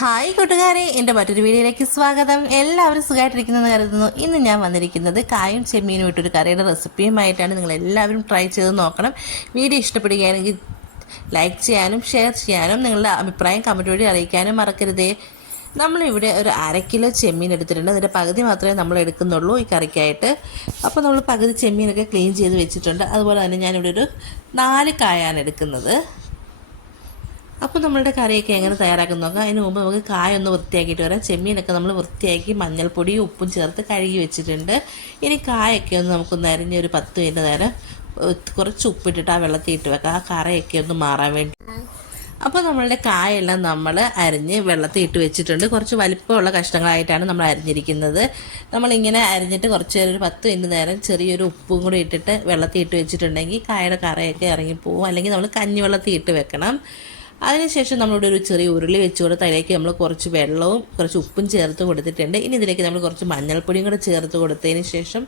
Hi കൂട്ടുകാരെ എന്റെ മറ്റൊരു വീഡിയോയിലേക്ക് സ്വാഗതം. എല്ലാവരും സുഖമായിട്ടിരിക്കുന്നെന്ന് കരുതുന്നു. ഇന്ന് ഞാൻ വന്നിരിക്കുന്നത് കായും ചെമ്മീനും ഇട്ടൊരു കറിയുടെ റെസിപ്പിയുമായിട്ടാണ്. നിങ്ങൾ എല്ലാവരും ട്രൈ ചെയ്ത് നോക്കണം. വീഡിയോ ഇഷ്ടപ്പെടുകയാണെങ്കിൽ ലൈക്ക് ചെയ്യാനും ഷെയർ ചെയ്യാനും നിങ്ങളുടെ അഭിപ്രായം കമന്റ് വഴി അറിയിക്കാനും മറക്കരുതേ. നമ്മളിവിടെ ഒരു അര കിലോ ചെമ്മീൻ എടുത്തിട്ടുണ്ട്. അതിന്റെ പകുതി മാത്രമേ നമ്മൾ എടുക്കുന്നുള്ളൂ ഈ കറിക്കായിട്ട്. അപ്പോൾ നമ്മൾ പകുതി ചെമ്മീനൊക്കെ ക്ലീൻ ചെയ്ത് വെച്ചിട്ടുണ്ട്. അതുപോലെ തന്നെ ഞാനിവിടെ ഒരു നാല് കായാണ് എടുക്കുന്നത്. അപ്പോൾ നമ്മളുടെ കറിയൊക്കെ എങ്ങനെ തയ്യാറാക്കുന്ന? നോക്കാം. അതിന് മുമ്പ് നമുക്ക് കായ ഒന്ന് വൃത്തിയാക്കിയിട്ട് വരാം. ചെമ്മീനൊക്കെ നമ്മൾ വൃത്തിയാക്കി മഞ്ഞൾപ്പൊടിയും ഉപ്പും ചേർത്ത് കഴുകി വെച്ചിട്ടുണ്ട്. ഇനി കായൊക്കെ ഒന്ന് നമുക്കൊന്ന് അരിഞ്ഞ് ഒരു പത്ത് മിനിറ്റ് നേരം കുറച്ച് ഉപ്പിട്ടിട്ട് ആ വെള്ളത്തിൽ ഇട്ട് വെക്കാം. ആ കറയൊക്കെ ഒന്ന് മാറാൻ വേണ്ടി. അപ്പോൾ നമ്മളുടെ കായെല്ലാം നമ്മൾ അരിഞ്ഞ് വെള്ളത്തിൽ ഇട്ട് വെച്ചിട്ടുണ്ട്. കുറച്ച് വലിപ്പമുള്ള കഷ്ണങ്ങളായിട്ടാണ് നമ്മൾ അരിഞ്ഞിരിക്കുന്നത്. നമ്മളിങ്ങനെ അരിഞ്ഞിട്ട് കുറച്ച് നേരം ഒരു പത്ത് മിനിറ്റ് നേരം ചെറിയൊരു ഉപ്പും കൂടി ഇട്ടിട്ട് വെള്ളത്തിൽ ഇട്ട് വെച്ചിട്ടുണ്ടെങ്കിൽ കായയുടെ കറയൊക്കെ ഇറങ്ങിപ്പോവും അല്ലെങ്കിൽ നമ്മൾ കഞ്ഞിവെള്ളത്തിൽ ഇട്ട് വെക്കണം. അതിനുശേഷം നമ്മളിവിടെ ഒരു ചെറിയ ഉരുളി വെച്ച് അതിലേക്ക് നമ്മൾ കുറച്ച് വെള്ളവും കുറച്ച് ഉപ്പും ചേർത്ത് കൊടുത്തിട്ടുണ്ട്. ഇനി ഇതിലേക്ക് നമ്മൾ കുറച്ച് മഞ്ഞൾപ്പൊടിയും കൂടെ ചേർത്ത് കൊടുത്തതിന് ശേഷം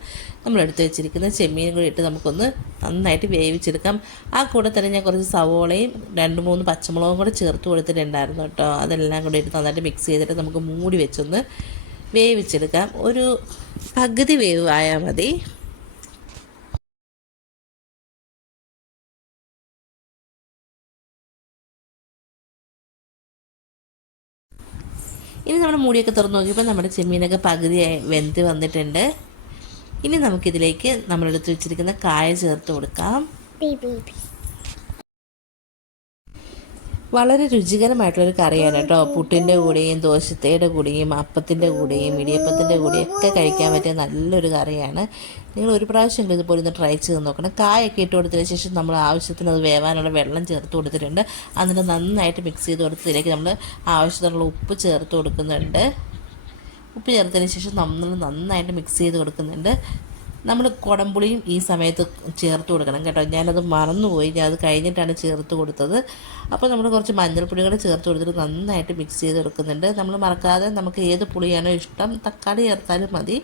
നമ്മൾ എടുത്ത് വെച്ചിരിക്കുന്ന ചെമ്മീൻ കൂടി ഇട്ട് നമുക്കൊന്ന് നന്നായിട്ട് വേവിച്ചെടുക്കാം. ആ കൂടെ തന്നെ ഞാൻ കുറച്ച് സവോളയും രണ്ട് മൂന്ന് പച്ചമുളകും കൂടെ ചേർത്ത് കൊടുത്തിട്ടുണ്ടായിരുന്നു കേട്ടോ. അതെല്ലാം കൂടെ ഇട്ട് നന്നായിട്ട് മിക്സ് ചെയ്തിട്ട് നമുക്ക് മൂടി വെച്ചൊന്ന് വേവിച്ചെടുക്കാം. ഒരു പകുതി വേവ് മതി. ഇനി നമ്മൾ മൂടിയൊക്കെ തുറന്ന് നോക്കിയപ്പോൾ നമ്മുടെ ചെമ്മീനൊക്കെ പകുതിയായി വെന്ത് വന്നിട്ടുണ്ട്. ഇനി നമുക്കിതിലേക്ക് നമ്മളെടുത്ത് വെച്ചിരിക്കുന്ന കായ ചേർത്ത് കൊടുക്കാം. വളരെ രുചികരമായിട്ടുള്ളൊരു കറിയാണ് കേട്ടോ. പുട്ടിന്റെ കൂടെയും ദോശത്തയുടെ കൂടെയും അപ്പത്തിന്റെ കൂടെയും ഇടിയപ്പത്തിന്റെ കൂടെയും ഒക്കെ കഴിക്കാൻ പറ്റിയ നല്ലൊരു കറിയാണ്. നിങ്ങൾ ഒരു പ്രാവശ്യം ഇതുപോലെ ഒന്ന് ട്രൈ ചെയ്ത് നോക്കണം. കായൊക്കെ ഇട്ട് കൊടുത്തതിന് ശേഷം നമ്മൾ ആവശ്യത്തിന് അത് വേവാനുള്ള വെള്ളം ചേർത്ത് കൊടുത്തിട്ടുണ്ട്. എന്നിട്ട് നന്നായിട്ട് മിക്സ് ചെയ്ത് കൊടുത്തതിലേക്ക് നമ്മൾ ആവശ്യത്തിനുള്ള ഉപ്പ് ചേർത്ത് കൊടുക്കുന്നുണ്ട്. ഉപ്പ് ചേർത്തതിന് ശേഷം നമ്മൾ നന്നായിട്ട് മിക്സ് ചെയ്ത് കൊടുക്കുന്നുണ്ട്. നമ്മൾ കുടംപുളിയും ഈ സമയത്ത് ചേർത്ത് കൊടുക്കണം കേട്ടോ. ഞാനത് മറന്നുപോയി. ഞാൻ അത് കഴിഞ്ഞിട്ടാണ് ചേർത്ത് കൊടുത്തത്. അപ്പോൾ നമ്മൾ കുറച്ച് മഞ്ഞൾപ്പൊടി കൂടെ ചേർത്ത് കൊടുത്തിട്ട് നന്നായിട്ട് മിക്സ് ചെയ്ത് കൊടുക്കുന്നുണ്ട്. നമ്മൾ മറക്കാതെ നമുക്ക് ഏത് പുളിയാണോ ഇഷ്ടം തക്കാളി ചേർത്താലും മതി.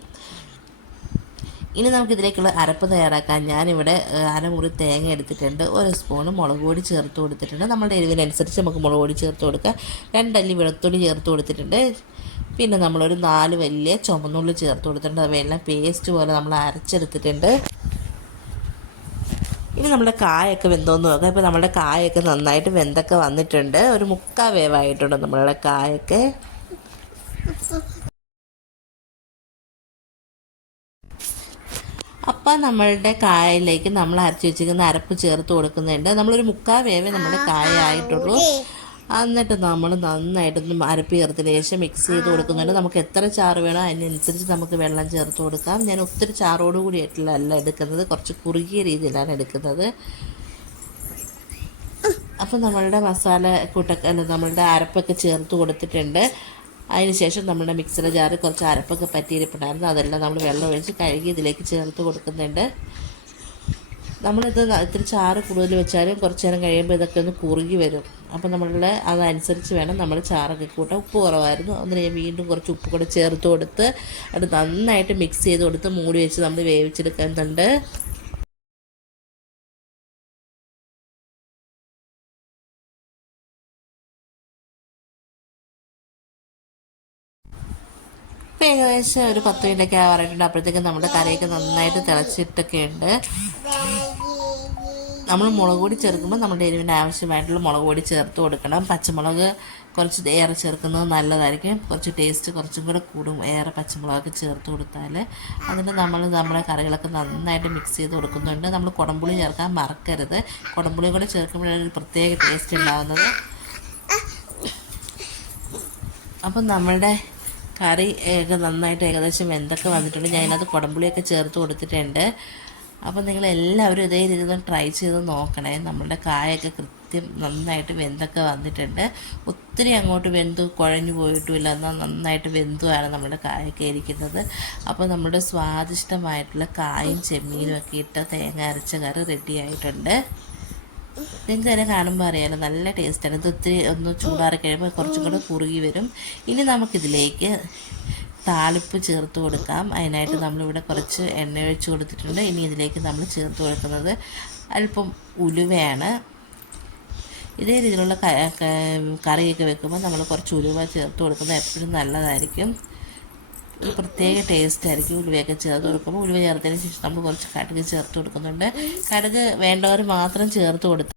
ഇനി നമുക്ക് ഇതിലേക്കുള്ള അരപ്പ് തയ്യാറാക്കാൻ ഞാനിവിടെ അരമുറി തേങ്ങ എടുത്തിട്ടുണ്ട്. ഒരു സ്പൂണ് മുളക് പൊടി ചേർത്ത് കൊടുത്തിട്ടുണ്ട്. നമ്മുടെ എരിവിനനുസരിച്ച് നമുക്ക് മുളക് പൊടി ചേർത്ത് കൊടുക്കാം. രണ്ടല്ലി വെളുത്തുള്ളി ചേർത്ത് കൊടുത്തിട്ടുണ്ട്. പിന്നെ നമ്മളൊരു നാല് വലിയ ചുമന്നുള്ളി ചേർത്ത് കൊടുത്തിട്ടുണ്ട്. അവയെല്ലാം പേസ്റ്റ് പോലെ നമ്മൾ അരച്ചെടുത്തിട്ടുണ്ട്. ഇനി നമ്മുടെ കായൊക്കെ വെന്തോന്ന് നോക്കാം. ഇപ്പോൾ നമ്മുടെ കായൊക്കെ നന്നായിട്ട് വെന്തൊക്കെ വന്നിട്ടുണ്ട്. ഒരു മുക്കാ വേവായിട്ടുണ്ട് നമ്മളുടെ കായൊക്കെ. അപ്പം നമ്മളുടെ കായയിലേക്ക് നമ്മൾ അരച്ച് വെച്ചിരിക്കുന്ന അരപ്പ് ചേർത്ത് കൊടുക്കുന്നുണ്ട്. നമ്മളൊരു മുക്കാൽ വേവേ നമ്മുടെ കായ ആയിട്ടുള്ളൂ. എന്നിട്ട് നമ്മൾ നന്നായിട്ടൊന്ന് അരപ്പ് ചേർത്തതിന് ശേഷം മിക്സ് ചെയ്ത് കൊടുക്കുന്നുണ്ട്. നമുക്ക് എത്ര ചാറ് വേണോ അതിനനുസരിച്ച് നമുക്ക് വെള്ളം ചേർത്ത് കൊടുക്കാം. ഞാൻ ഒത്തിരി ചാറോട് കൂടി അല്ല എടുക്കുന്നത്. കുറച്ച് കുറുകിയ രീതിയിലാണ് എടുക്കുന്നത്. അപ്പം നമ്മളുടെ മസാല കൂട്ടൊക്കെ നമ്മളുടെ അരപ്പൊക്കെ ചേർത്ത് കൊടുത്തിട്ടുണ്ട്. അതിനുശേഷം നമ്മുടെ മിക്സിയുടെ ജാറിൽ കുറച്ച് അരപ്പൊക്കെ പറ്റിയിരിപ്പുണ്ടായിരുന്നു. അതെല്ലാം നമ്മൾ വെള്ളം ഒഴിച്ച് കഴുകി ഇതിലേക്ക് ചേർത്ത് കൊടുക്കുന്നുണ്ട്. നമ്മളിത് ഇത്തിരി ചാറ് കൂടുതൽ വെച്ചാലും കുറച്ച് നേരം കഴിയുമ്പോൾ ഇതൊക്കെ ഒന്ന് കുറുകി വരും. അപ്പോൾ നമ്മളുടെ അതനുസരിച്ച് വേണം നമ്മൾ ചാറൊക്കെ കൂട്ടാൻ. ഉപ്പ് കുറവായിരുന്നു. അന്നേരം ഞാൻ വീണ്ടും കുറച്ച് ഉപ്പ് കൂടെ ചേർത്ത് കൊടുത്ത് അത് നന്നായിട്ട് മിക്സ് ചെയ്ത് കൊടുത്ത് മൂടി വെച്ച് നമ്മൾ വേവിച്ചെടുക്കുന്നുണ്ട്. ഏകദേശം ഒരു പത്ത് മിനിറ്റൊക്കെ ആവാറായിട്ടുണ്ട്. അപ്പോഴത്തേക്കും നമ്മുടെ കറിയൊക്കെ നന്നായിട്ട് തിളച്ചിട്ടൊക്കെ ഉണ്ട് നമ്മൾ മുളക് പൊടി ചേർക്കുമ്പോൾ നമ്മുടെ എരിവിന് ആവശ്യമായിട്ടുള്ള മുളക് പൊടി ചേർത്ത് കൊടുക്കണം. പച്ചമുളക് കുറച്ച് ഏറെ ചേർക്കുന്നത് നല്ലതായിരിക്കും. കുറച്ച് ടേസ്റ്റ് കുറച്ചും കൂടെ കൂടും ഏറെ പച്ചമുളകൊക്കെ ചേർത്ത് കൊടുത്താൽ. അതിന് നമ്മൾ നമ്മുടെ കറികളൊക്കെ നന്നായിട്ട് മിക്സ് ചെയ്ത് കൊടുക്കുന്നുണ്ട്. നമ്മൾ കുടംപുളി ചേർക്കാൻ മറക്കരുത്. കുടംപുളി കൂടെ ചേർക്കുമ്പോഴാണ് ഒരു പ്രത്യേക ടേസ്റ്റ് ഉണ്ടാകുന്നത് അപ്പം നമ്മളുടെ കറി ഒക്കെ നന്നായിട്ട് ഏകദേശം എന്തൊക്കെ വന്നിട്ടുണ്ട്. ഞാൻ അതിനകത്ത് കുടംപുളിയൊക്കെ ചേർത്ത് കൊടുത്തിട്ടുണ്ട്. അപ്പോൾ നിങ്ങൾ എല്ലാവരും ഇതേ രീതിയിൽ ട്രൈ ചെയ്ത് നോക്കണേ. നമ്മളുടെ കായൊക്കെ കൃത്യം നന്നായിട്ട് വെന്തൊക്കെ വന്നിട്ടുണ്ട്. ഒത്തിരി അങ്ങോട്ട് വെന്തു കുഴഞ്ഞു പോയിട്ടുമില്ല. എന്നാൽ നന്നായിട്ട് വെന്തുമാണ് നമ്മുടെ കായൊക്കെ ഇരിക്കുന്നത്. അപ്പോൾ നമ്മുടെ സ്വാദിഷ്ടമായിട്ടുള്ള കായും ചെമ്മീനും ഒക്കെ ഇട്ട തേങ്ങ അരച്ച കറി റെഡി ആയിട്ടുണ്ട്. നിങ്ങൾക്ക് തന്നെ കാണുമ്പോൾ അറിയാലോ നല്ല ടേസ്റ്റാണ് ഇത് ഒത്തിരി ഒന്ന് ചൂടാറി കഴിയുമ്പോൾ കുറച്ചും കൂടെ കുറുകി വരും. ഇനി നമുക്കിതിലേക്ക് താളിപ്പ് ചേർത്ത് കൊടുക്കാം. അതിനായിട്ട് നമ്മളിവിടെ കുറച്ച് എണ്ണ ഒഴിച്ച് കൊടുത്തിട്ടുണ്ട്. ഇനി ഇതിലേക്ക് നമ്മൾ ചേർത്ത് കൊടുക്കുന്നത് അല്പം ഉലുവയാണ്. ഇതേ രീതിയിലുള്ള കറിയൊക്കെ വെക്കുമ്പോൾ നമ്മൾ കുറച്ച് ഉലുവ ചേർത്ത് കൊടുക്കുന്നത് എപ്പോഴും നല്ലതായിരിക്കും. പ്രത്യേക ടേസ്റ്റ് ആയിരിക്കും ഉലുവയൊക്കെ ചേർത്ത് കൊടുക്കുമ്പോൾ ഉലുവ ചേർത്തതിന് ശേഷം നമ്മൾ കുറച്ച് കടുക് ചേർത്ത് കൊടുക്കുന്നുണ്ട്. കടുക് വേണ്ടവർ മാത്രം ചേർത്ത് കൊടുത്ത്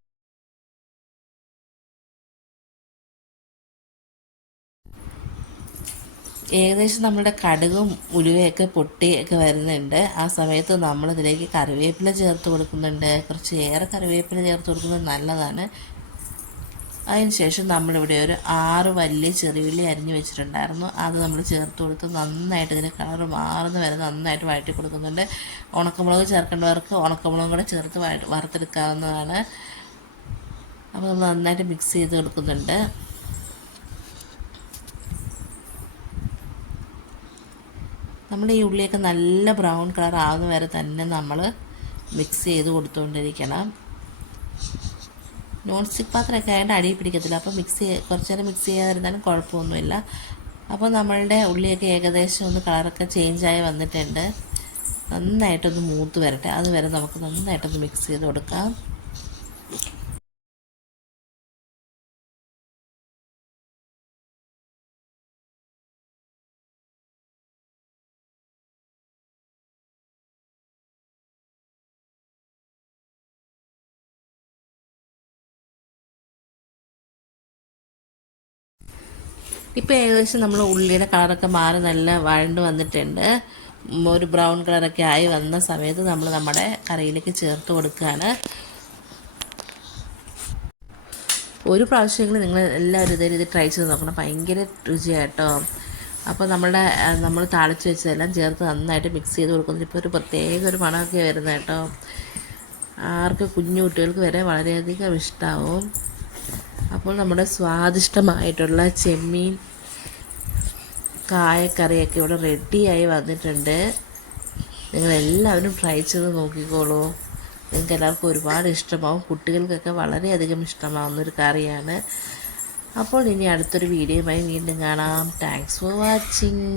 ഏകദേശം നമ്മുടെ കടുകും ഉലുവയൊക്കെ പൊട്ടിയൊക്കെ വരുന്നുണ്ട്. ആ സമയത്ത് നമ്മളിതിലേക്ക് കറിവേപ്പില ചേർത്ത് കൊടുക്കുന്നുണ്ട്. കുറച്ച് ഏറെ കറിവേപ്പില ചേർത്ത് കൊടുക്കുന്നത് നല്ലതാണ്. അതിനുശേഷം നമ്മളിവിടെ ഒരു ആറ് വലിയ ചെറിയുള്ളി അരിഞ്ഞു വെച്ചിട്ടുണ്ടായിരുന്നു. അത് നമ്മൾ ചേർത്ത് കൊടുത്ത് നന്നായിട്ട് ഇതിന്റെ കളർ മാറുന്ന വരെ നന്നായിട്ട് വഴറ്റി കൊടുക്കുന്നുണ്ട്. ഉണക്കമുളക് ചേർക്കേണ്ടവർക്ക് ഉണക്കമുളകും കൂടെ ചേർത്ത് വറുത്തെടുക്കാവുന്നതാണ്. അപ്പോൾ നമ്മൾ നന്നായിട്ട് മിക്സ് ചെയ്ത് കൊടുക്കുന്നുണ്ട്. നമ്മൾ ഈ ഉള്ളിയൊക്കെ നല്ല ബ്രൗൺ കളർ ആവുന്ന വരെ തന്നെ നമ്മൾ മിക്സ് ചെയ്ത് കൊടുത്തുകൊണ്ടിരിക്കണം. നോൺ സ്റ്റിക്ക് പാത്രമൊക്കെ ആയതുകൊണ്ട് അടിയിൽ പിടിക്കത്തില്ല. അപ്പോൾ മിക്സ് കുറച്ച് നേരം മിക്സ് ചെയ്യാതിരുന്നാലും കുഴപ്പമൊന്നുമില്ല. അപ്പോൾ നമ്മളുടെ ഉള്ളിയൊക്കെ ഏകദേശം ഒന്ന് കളറൊക്കെ ചേഞ്ചായി വന്നിട്ടുണ്ട്. നന്നായിട്ടൊന്ന് മൂത്ത് വരട്ടെ. അതുവരെ നമുക്ക് നന്നായിട്ടൊന്ന് മിക്സ് ചെയ്ത് കൊടുക്കാം. ഇപ്പോൾ ഏകദേശം നമ്മൾ ഉള്ളിയുടെ കളറൊക്കെ മാറി നല്ല വഴണ്ട് വന്നിട്ടുണ്ട്. ഒരു ബ്രൗൺ കളറൊക്കെ ആയി വന്ന സമയത്ത് നമ്മൾ നമ്മുടെ കറിയിലേക്ക് ചേർത്ത് കൊടുക്കുകയാണ് ഒരു പ്രാവശ്യമെങ്കിലും നിങ്ങൾ എല്ലാവരും ഇതേ രീതി ട്രൈ ചെയ്ത് നോക്കണം. ഭയങ്കര രുചിയായിട്ടോ അപ്പോൾ നമ്മളുടെ നമ്മൾ താളിച്ച് വെച്ചതെല്ലാം ചേർത്ത് നന്നായിട്ട് മിക്സ് ചെയ്ത് കൊടുക്കുന്നത് ഇപ്പോൾ ഒരു പ്രത്യേക ഒരു മണമൊക്കെ വരുന്നത് ആർക്ക് കുഞ്ഞു കുട്ടികൾക്ക് വരെ വളരെയധികം ഇഷ്ടമാവും അപ്പോൾ നമ്മുടെ സ്വാദിഷ്ടമായിട്ടുള്ള ചെമ്മീൻ കായക്കറിയൊക്കെ ഇവിടെ റെഡിയായി വന്നിട്ടുണ്ട്. നിങ്ങൾ എല്ലാവരും ട്രൈ ചെയ്ത് നോക്കിക്കോളൂ. നിങ്ങൾക്ക് എല്ലാവർക്കും ഒരുപാട് ഇഷ്ടമാവും. കുട്ടികൾക്കൊക്കെ വളരെയധികം ഇഷ്ടമാവുന്ന ഒരു കറിയാണ്. അപ്പോൾ ഇനി അടുത്തൊരു വീഡിയോയുമായി വീണ്ടും കാണാം. Thanks for watching